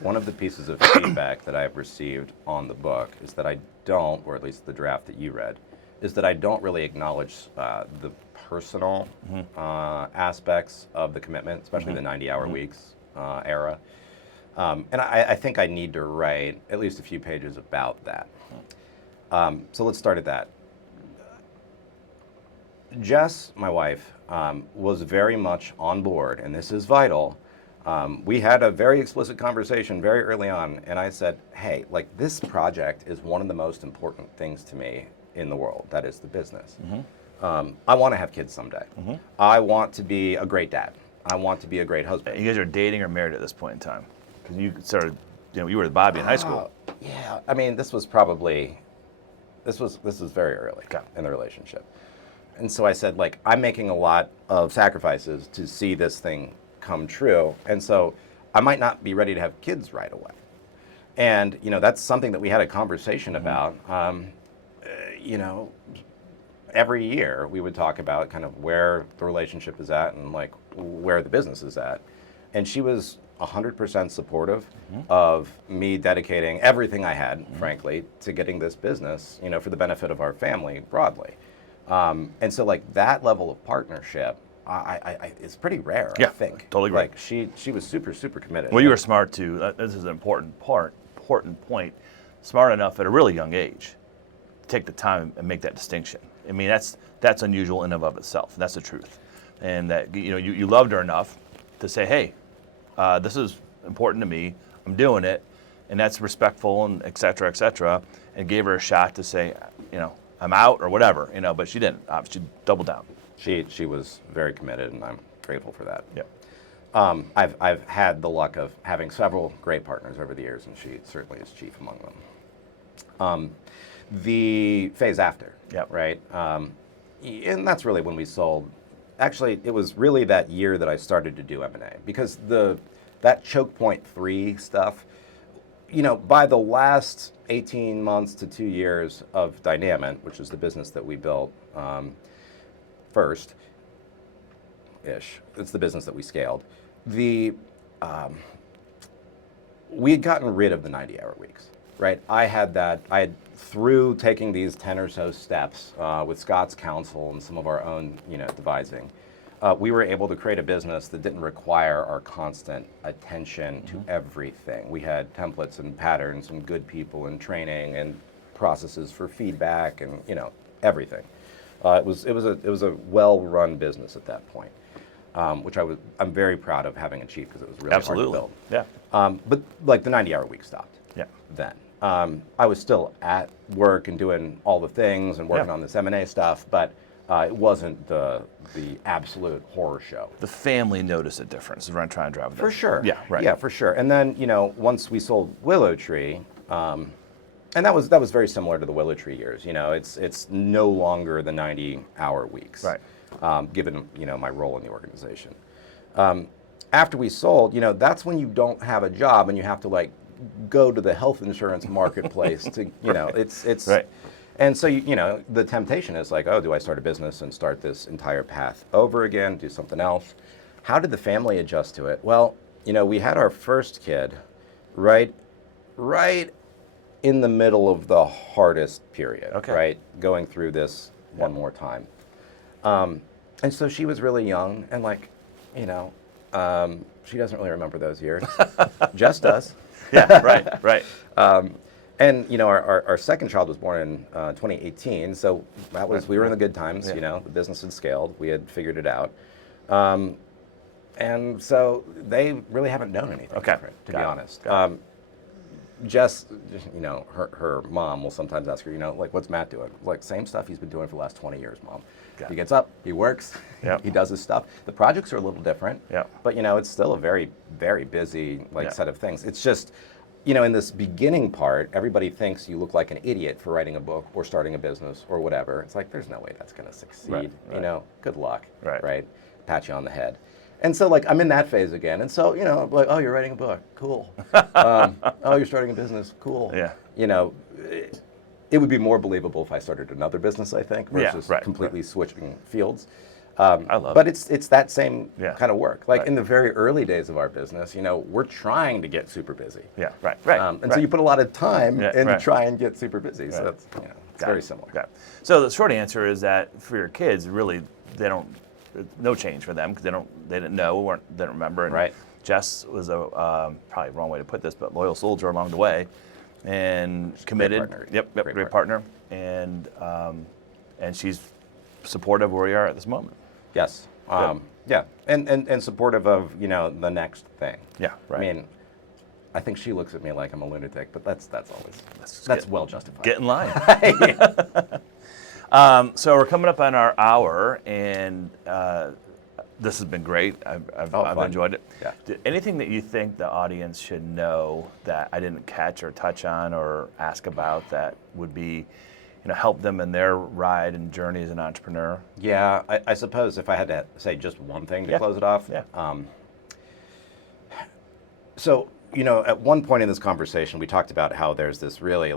One of the pieces of feedback that I've received on the book is that I don't, or at least the draft that you read, is that I don't really acknowledge the personal aspects of the commitment, especially the 90-hour weeks era. And I think I need to write at least a few pages about that. So let's start at that. Jess, my wife, was very much on board, and this is vital. We had a very explicit conversation very early on, and I said, hey, like, this project is one of the most important things to me in the world, that is the business. I want to have kids someday. I want to be a great dad. I want to be a great husband. You guys are dating or married at this point in time? Because you started, you were with Bobby in high school. Yeah, I mean, this was very early in the relationship. And so I said, like, I'm making a lot of sacrifices to see this thing come true. And so I might not be ready to have kids right away. And, that's something that we had a conversation about. Every year we would talk about kind of where the relationship is at and, like, where the business is at. And she was 100% supportive of me dedicating everything I had, frankly, to getting this business, for the benefit of our family broadly. And so, like, that level of partnership, it's pretty rare, I think. Totally agree. Like, she was super, super committed. Well, you were smart too. This is an important point. Smart enough at a really young age to take the time and make that distinction. I mean, that's unusual in and of itself. That's the truth. And that, you loved her enough to say, hey, this is important to me. I'm doing it. And that's respectful and et cetera, and gave her a shot to say, I'm out or whatever, but she didn't. She doubled down. She was very committed, and I'm grateful for that. Yeah. I've had the luck of having several great partners over the years, and she certainly is chief among them. The phase after, right? And that's really when we sold. Actually, it was really that year that I started to do M&A, because that choke point 3 stuff, by the last 18 months to 2 years of Dynamant, which is the business that we built first, it's the business that we scaled. We had gotten rid of the 90-hour weeks, right? I had through taking these 10 or so steps with Scott's counsel and some of our own, devising, we were able to create a business that didn't require our constant attention to everything. We had templates and patterns and good people and training and processes for feedback and everything. It was a well-run business at that point, which I'm very proud of having achieved because it was really hard to build. Yeah. But like the 90-hour week stopped. Yeah. Then I was still at work and doing all the things and working on this M&A stuff, but it wasn't the absolute horror show. The family noticed a difference. Is what I'm trying to drive at. For sure. Yeah. Right. Yeah, for sure. And then once we sold Willow Tree, and that was very similar to the Willow Tree years. It's no longer the 90-hour weeks. Right. Given my role in the organization. After we sold, that's when you don't have a job and you have to go to the health insurance marketplace to it's right. And so the temptation is like, oh, do I start a business and start this entire path over again, do something else? How did the family adjust to it? Well, we had our first kid right in the middle of the hardest period, right? Going through this one more time. And so she was really young and she doesn't really remember those years. Jess does. Yeah, right. And our second child was born in 2018, so we were in the good times. The business had scaled, we had figured it out, and so they really haven't known anything different, to be honest. Jess, her mom will sometimes ask her, what's Matt doing? Same stuff he's been doing for the last 20 years, Mom. He gets up, he works, he does his stuff. The projects are a little different, but it's still a very, very busy set of things. It's just, in this beginning part, everybody thinks you look like an idiot for writing a book or starting a business or whatever. It's like, there's no way that's going to succeed. Good luck, right? Pat you on the head. And so, I'm in that phase again. And so, oh, you're writing a book, cool. Oh, you're starting a business, cool. Yeah. It would be more believable if I started another business, I think, versus completely switching fields. I love but it's that same kind of work. In the very early days of our business, we're trying to get super busy. Yeah, right. And so you put a lot of time into try and get super busy. So that's it's very similar. Yeah. So the short answer is that for your kids, really, no change for them because they didn't know, they don't remember. And Jess was probably the wrong way to put this, but loyal soldier along the way, and committed. Great partner. Great partner, and she's supportive where we are at this moment. Yes. And supportive of the next thing. Yeah. Right. I mean, I think she looks at me like I'm a lunatic, but that's well justified. Get in line. So we're coming up on our hour, and this has been great. I've enjoyed it. Yeah. Anything that you think the audience should know that I didn't catch or touch on or ask about that would be, help them in their ride and journey as an entrepreneur? Yeah, I suppose if I had to say just one thing to close it off. Yeah. So, at one point in this conversation, we talked about how there's this really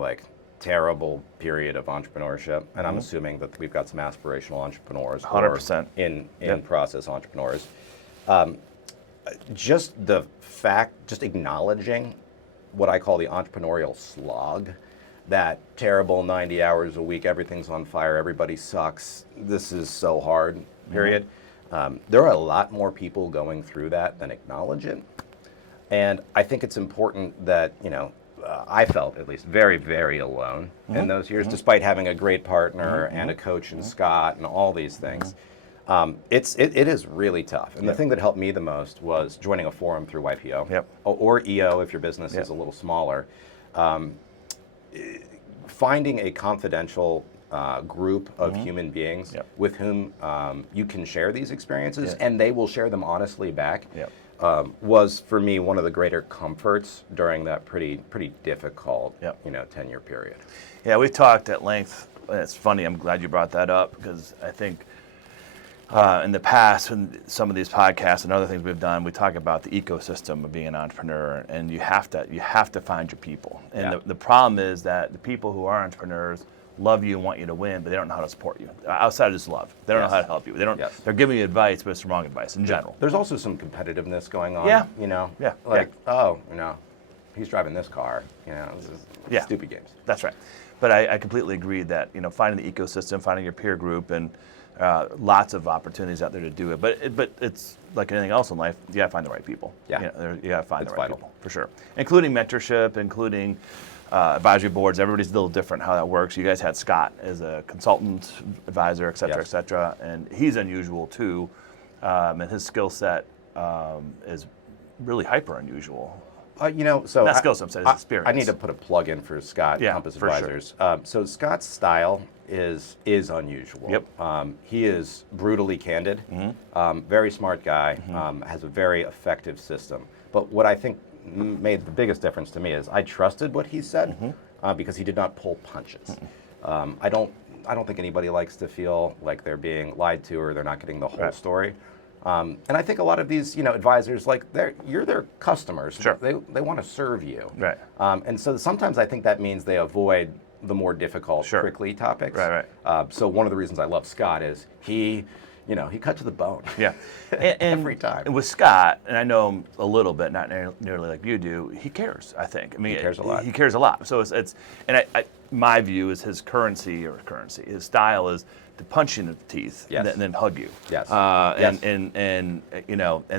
terrible period of entrepreneurship, and I'm assuming that we've got some aspirational entrepreneurs 100% or in process entrepreneurs. Just acknowledging what I call the entrepreneurial slog, that terrible 90 hours a week, everything's on fire, everybody sucks, this is so hard period. There are a lot more people going through that than acknowledge it, and I think it's important that I felt at least very, very alone in those years, despite having a great partner and a coach in Scott and all these things. It is really tough. And the thing that helped me the most was joining a forum through YPO or EO if your business is a little smaller. Finding a confidential group of human beings with whom you can share these experiences and they will share them honestly back. Was for me one of the greater comforts during that pretty difficult 10-year period. Yeah, we've talked at length. It's funny. I'm glad you brought that up because I think in the past, when some of these podcasts and other things we've done, we talk about the ecosystem of being an entrepreneur, and you have to find your people. And the problem is that the people who are entrepreneurs love you and want you to win, but they don't know how to support you. Outside of just love, they don't know how to help you. They don't. They're giving you advice, but it's the wrong advice in general. There's also some competitiveness going on. Yeah. Oh, he's driving this car. This is stupid games. That's right. But I completely agree that finding the ecosystem, finding your peer group, and lots of opportunities out there to do it. But it's like anything else in life. You got to find the right people. Yeah. You got to find It's the right vital. people for sure, including mentorship, including advisory boards. Everybody's a little different how that works. You guys had Scott as a consultant, advisor, et cetera, et cetera, and he's unusual too, and his skill set is really hyper unusual. So Not skill set, his experience. I need to put a plug in for Scott, Compass for Advisors. So Scott's style is unusual. Yep. He is brutally candid, very smart guy, has a very effective system. But what I think made the biggest difference to me is I trusted what he said because he did not pull punches. I don't think anybody likes to feel like they're being lied to or they're not getting the whole story. And I think a lot of these, advisors, you're their customers. Sure. They want to serve you. Right. And so sometimes I think that means they avoid the more difficult, prickly topics. Right. So one of the reasons I love Scott is he cut to the bone. Yeah. And Every time. And with Scott, and I know him a little bit, not nearly like you do, he cares, I think. I mean, he cares a lot. He cares a lot. So my view is his his style is to punch you in the teeth and then hug you. Yes. And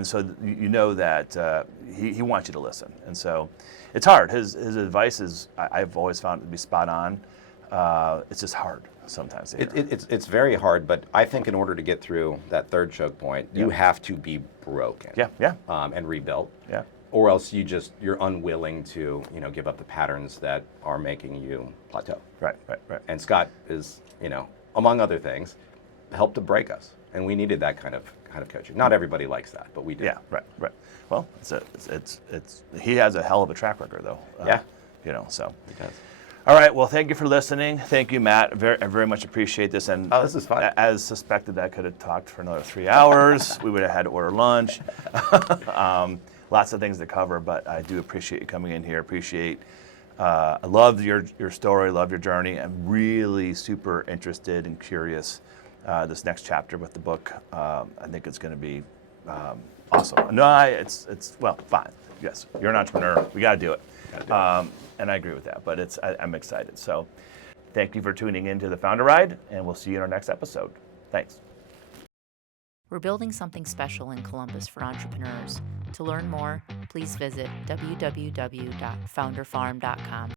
so that he wants you to listen. And so it's hard. His advice is, I've always found it to be spot on. It's just hard sometimes. It's very hard, but I think in order to get through that third choke point, you have to be broken. And rebuilt. Yeah. Or else you're unwilling to give up the patterns that are making you plateau. Right. And Scott is among other things helped to break us, and we needed that kind of coaching. Not everybody likes that, but we do. Yeah. Right. Well, he has a hell of a track record though. So. He does. All right. Well, thank you for listening. Thank you, Matt. I very much appreciate this. And this is fun. As suspected, I could have talked for another 3 hours. We would have had to order lunch. Lots of things to cover, but I do appreciate you coming in here. I love your story, love your journey. I'm really super interested and curious this next chapter with the book. I think it's going to be awesome. No, it's fine. Yes, you're an entrepreneur. We got to do it. And I agree with that, but I'm excited. So thank you for tuning in to the Founder Ride, and we'll see you in our next episode. Thanks. We're building something special in Columbus for entrepreneurs. To learn more, please visit www.founderfarm.com.